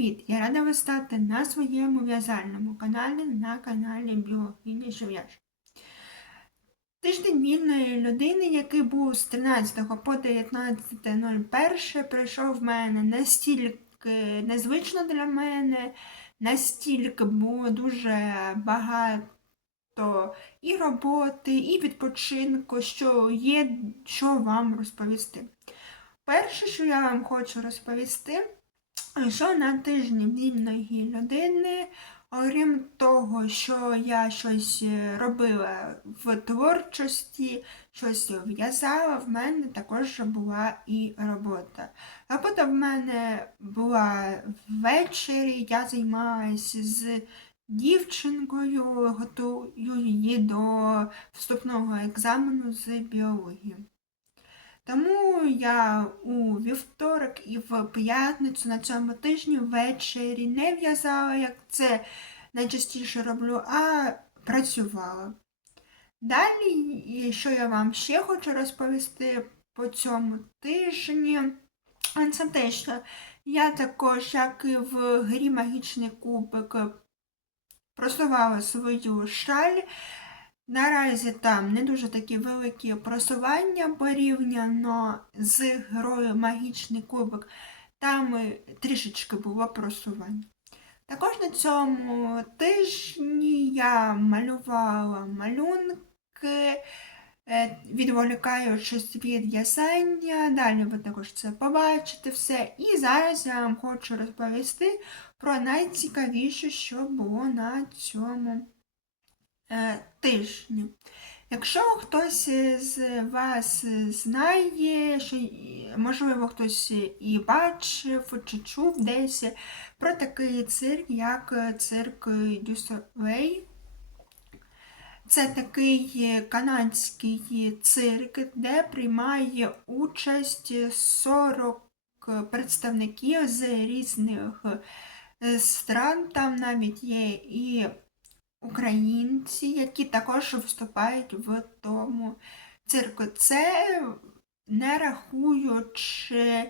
Привіт! Я рада вас стати на своєму в'язальному каналі на каналі Біологиня Жив'яж. Тиждень вільної людини, який був з 13 по 19.01, пройшов в мене настільки незвично для мене, настільки було дуже багато і роботи, і відпочинку, що є що вам розповісти. Перше, що я вам хочу розповісти, що на тижні вільної людини, окрім того, що я щось робила в творчості, щось в'язала, в мене також була і робота. Робота в мене була ввечері, я займалася з дівчинкою, готую її до вступного екзамену з біології. Тому я у вівторок і в п'ятницю на цьому тижні ввечері не в'язала, як це найчастіше роблю, а працювала. Далі, що я вам ще хочу розповісти по цьому тижні, це те, що я також, як і в грі Магічний кубик, просувала свою шаль. Наразі там не дуже такі великі просування порівняно з грою Магічний кубик. Там трішечки було просування. Також на цьому тижні я малювала малюнки, е, відволікаючись від в'язання. Далі ви також це побачите все. І зараз я вам хочу розповісти про найцікавіше, що було на цьому. Е, тижні. Якщо хтось з вас знає, що, можливо, хтось і бачив чи чув десь про такий цирк, як цирк Дюсовей. Це такий канадський цирк, де приймає участь 40 представників з різних стран. Там навіть є і українці, які також вступають в тому цирку. Це не рахуючи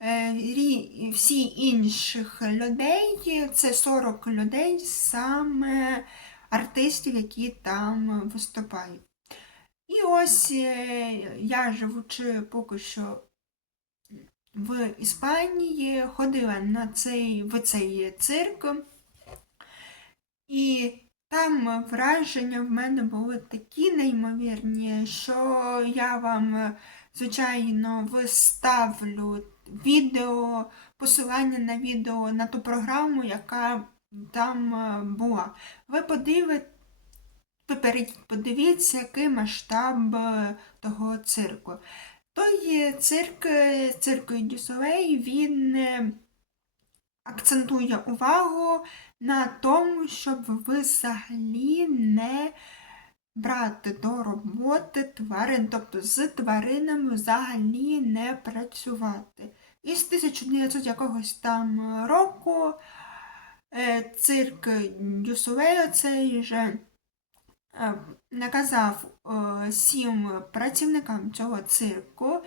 е, всі інших людей, це 40 людей, саме артистів, які там виступають. І ось е, я живучи поки що в Іспанії, ходила на цей, в цей цирк. І там враження в мене були такі неймовірні, що я вам, звичайно, виставлю відео, посилання на відео на ту програму, яка там е, була. Ви подивите, подивіться, який масштаб е, того цирку. Той цирк, цирк Дюсовей, він е, акцентує увагу на тому, щоб взагалі не брати до роботи тварин, тобто з тваринами взагалі не працювати. І з 1900 якогось там року е, цирк Дюсувею цей же е, наказав всім працівникам цього цирку,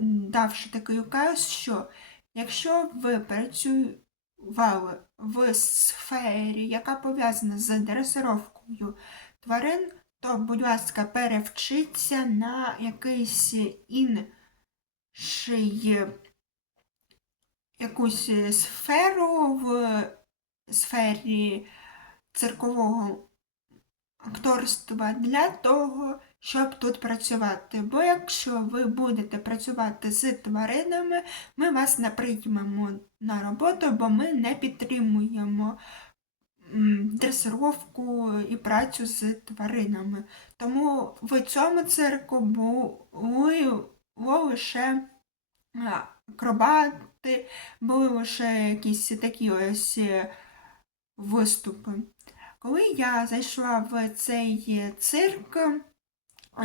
давши такий указ, що якщо ви працюєте в, в сфері, яка пов'язана з дресировкою тварин, то, будь ласка, перевчіться на якийсь інший якусь сферу в сфері циркового акторства для того, щоб тут працювати. Бо якщо ви будете працювати з тваринами, ми вас не приймемо на роботу, бо ми не підтримуємо дресировку і працю з тваринами. Тому в цьому цирку були лише акробати, були лише якісь такі ось виступи. Коли я зайшла в цей цирк,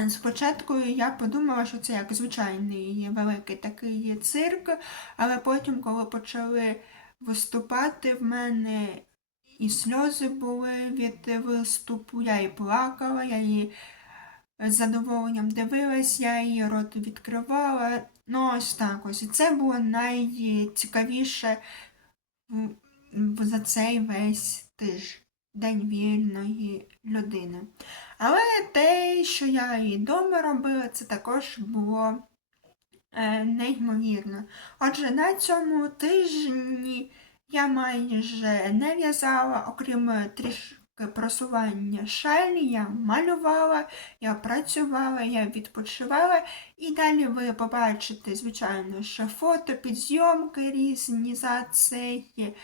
Спочатку я подумала, що це як звичайний великий такий цирк, але потім, коли почали виступати, в мене і сльози були від виступу, я і плакала, я її з задоволенням дивилась, я її рот відкривала. Ну, ось так ось. І це було найцікавіше за цей весь тиждень вільної людини. Але те, що я і вдома робила, це також було е, неймовірно. Отже, на цьому тижні я майже не в'язала, окрім трішки просування шалі, я малювала, я працювала, я відпочивала. І далі ви побачите, звичайно, що фото, підзйомки різні за цей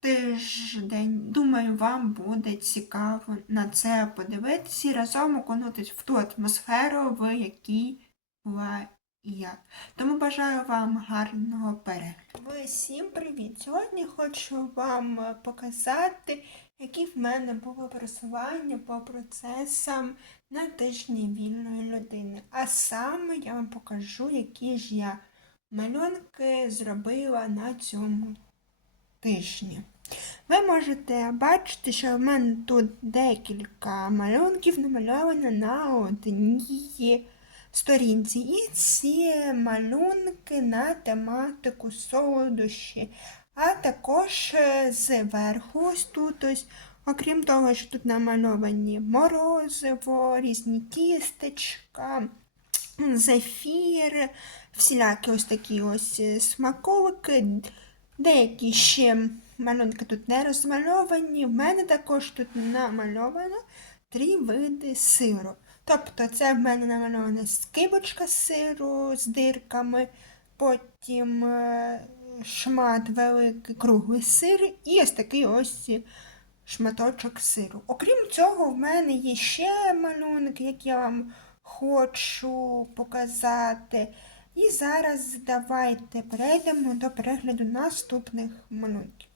тиждень. Думаю, вам буде цікаво на це подивитися і разом окунутись в ту атмосферу, в якій була я. Тому бажаю вам гарного перегляду. Всім привіт! Сьогодні хочу вам показати, які в мене було просування по процесам на тижні вільної людини. А саме я вам покажу, які ж я малюнки зробила на цьому тижні. Ви можете бачити, що в мене тут декілька малюнків намальовано на одній сторінці. І ці малюнки на тематику солодощі. А також е, зверху, ось тут ось, окрім того, що тут намальовані морозиво, різні тістечка, зефір, всілякі ось такі ось е, смаколики. Деякі ще малюнки тут не розмальовані. В мене також тут намальовано три види сиру. Тобто це в мене намальована скибочка сиру з дирками, потім е, шмат великий круглий сир і ось такий ось шматочок сиру. Окрім цього, в мене є ще малюнки, які я вам хочу показати. І зараз давайте перейдемо до перегляду наступних малюнків.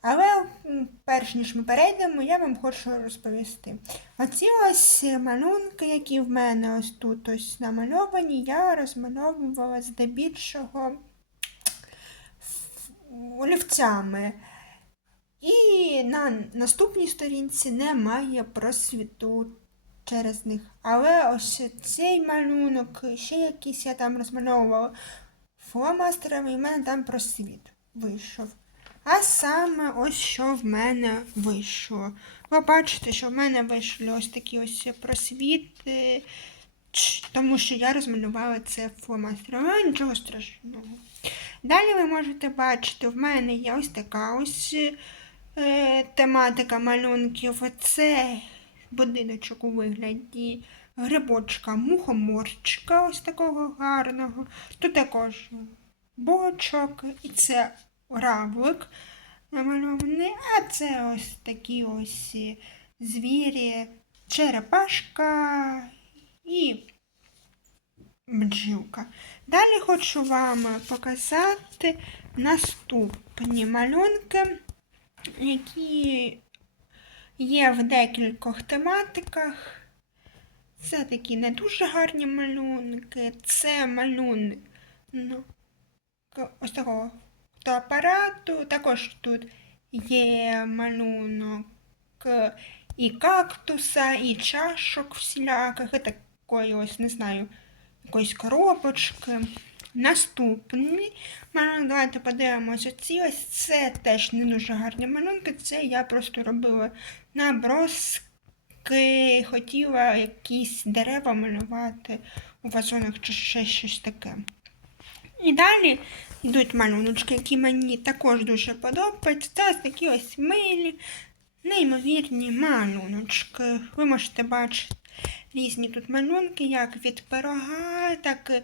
Але перш ніж ми перейдемо, я вам хочу розповісти. Оці ось малюнки, які в мене ось тут ось намальовані, я розмальовувала здебільшого олівцями. І на наступній сторінці немає просвіту через них. Але ось цей малюнок, ще якийсь я там розмальовувала фломастерами, і в мене там просвіт вийшов. А саме ось що в мене вийшло. Ви бачите, що в мене вийшли ось такі ось просвіти, тому що я розмалювала це фломастером, але нічого страшного. Далі ви можете бачити, в мене є ось така ось е, тематика малюнків. Це будиночок у вигляді грибочка, мухоморчика, ось такого гарного. Тут також бочок, і це равлик намальований, а це ось такі ось звірі, черепашка і бджілка. Далі хочу вам показати наступні малюнки, які є в декількох тематиках. Це такі не дуже гарні малюнки. Це малюнок ну, ось такого фотоапарату. Також тут є малюнок і кактуса, і чашок всіляких, і такої ось, не знаю, якоїсь коробочки. Наступний малюнок, давайте подивимося. Ці ось це теж не дуже гарні малюнки. Це я просто робила наброски, хотіла якісь дерева малювати у вазонах чи ще щось таке. І далі йдуть малюночки, які мені також дуже подобаються. Це такі ось милі, неймовірні малюночки. Ви можете бачити різні тут малюнки, як від пирога, так і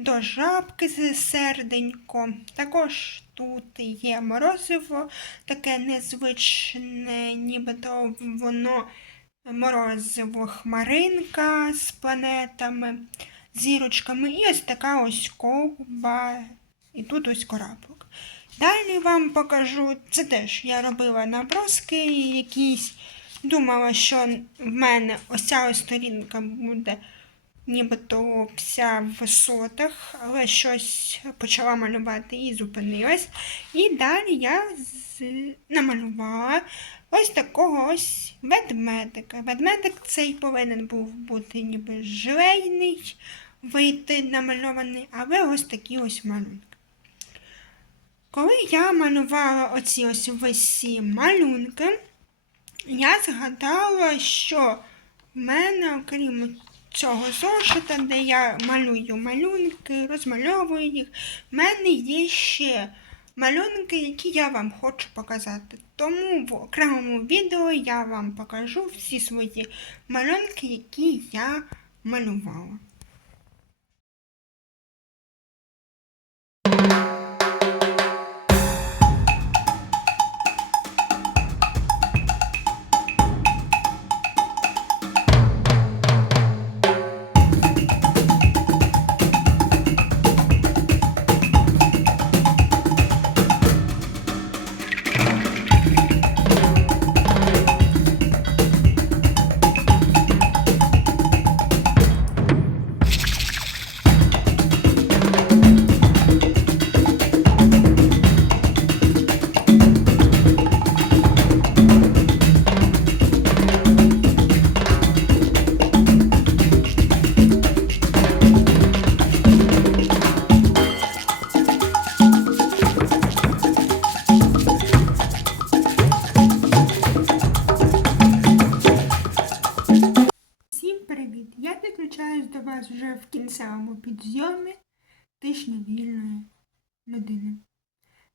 до жабки з серденьком. Також тут є морозиво, таке незвичне, нібито воно морозиво хмаринка з планетами, зірочками. І ось така ось ковба, і тут ось кораблик. Далі вам покажу, це теж я робила наброски якісь. Думала, що в мене ось ця ось сторінка буде нібито вся в висотах, але щось почала малювати і зупинилась. І далі я з... намалювала ось такого ось ведмедика. Ведмедик цей повинен був бути ніби жилейний, вийти намальований, але ось такі ось малюнки. Коли я малювала оці ось весі малюнки, я згадала, що в мене, окрім цього зошита, де я малюю малюнки, розмальовую їх, У мене є ще малюнки, які я вам хочу показати. Тому в окремому відео я вам покажу всі свої малюнки, які я малювала.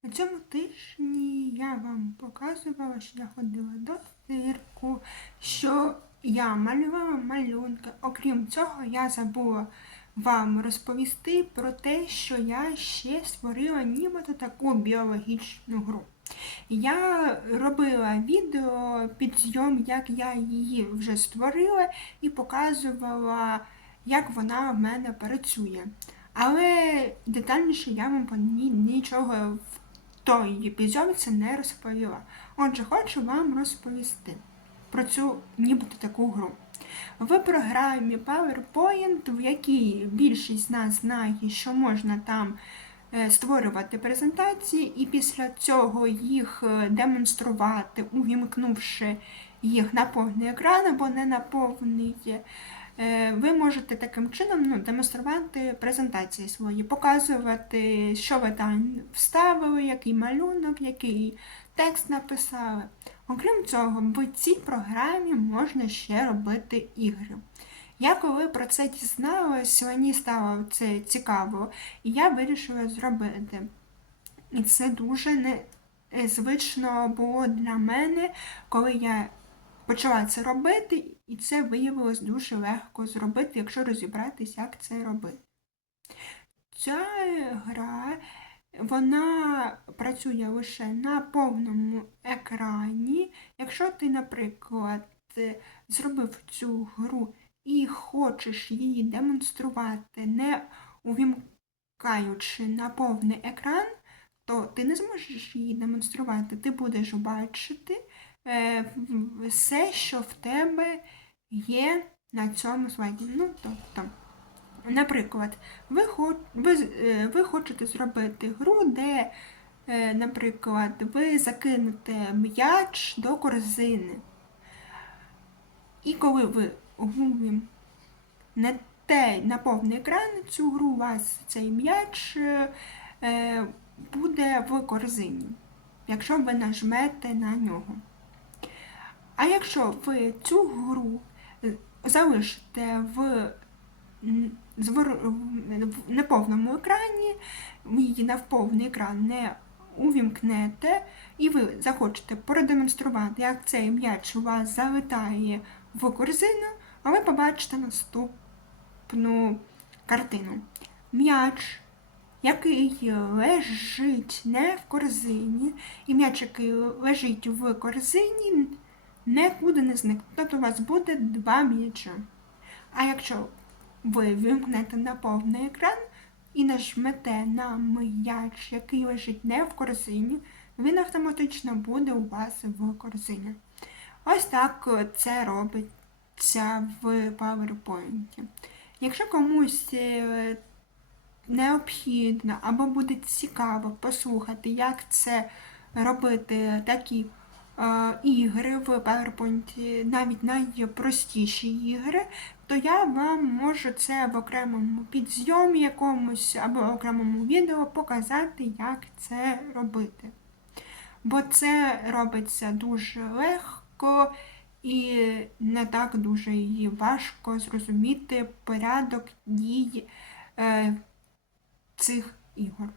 На цьому тижні я вам показувала, що я ходила до цирку, що я малювала малюнки. Окрім цього, я забула вам розповісти про те, що я ще створила нібито таку біологічну гру. Я робила відео підйом, як я її вже створила, і показувала, як вона в мене працює. Але детальніше я вам нічого в той підйомці не розповіла. Отже, хочу вам розповісти про цю нібито таку гру. В програмі PowerPoint, в якій більшість з нас знає, що можна там е, створювати презентації і після цього їх е, демонструвати, увімкнувши їх на повний екран або не на повний. Е, Ви можете таким чином ну, демонструвати презентації свої, показувати, що ви там вставили, який малюнок, який текст написали. Окрім цього, в цій програмі можна ще робити ігри. Я коли про це дізналась, мені стало це цікаво, і я вирішила зробити. І це дуже незвично було для мене, коли я почала це робити, і це виявилось дуже легко зробити, якщо розібратися, як це робити. Ця гра вона працює лише на повному екрані. Якщо ти, наприклад, зробив цю гру і хочеш її демонструвати, не увімкаючи на повний екран, то ти не зможеш її демонструвати. Ти будеш бачити все, що в тебе є на цьому слайді. Ну, тобто, наприклад, ви, ви, е, ви хочете зробити гру, де, е, наприклад, ви закинете м'яч до корзини. І коли ви увімкнете на повний екран цю гру, у вас цей м'яч е, е, буде в корзині, якщо ви нажмете на нього. А якщо ви цю гру е, залишите в неповному екрані, її на повний екран не увімкнете, і ви захочете продемонструвати, як цей м'яч у вас залетає в корзину, а ви побачите наступну картину. М'яч, який лежить не в корзині, і м'яч, який лежить в корзині, нікуди не зникне. Тобто у вас буде два м'яча. А якщо ви вимкнете на повний екран і нажмете на м'яч, який лежить не в корзині, він автоматично буде у вас в корзині. Ось так це робиться в PowerPoint. Якщо комусь е, необхідно або буде цікаво послухати, як це робити такі ігри в PowerPoint, навіть найпростіші ігри, то я вам можу це в окремому підзйомі якомусь або окремому відео показати, як це робити. Бо це робиться дуже легко і не так дуже її важко зрозуміти порядок дій е, цих ігор.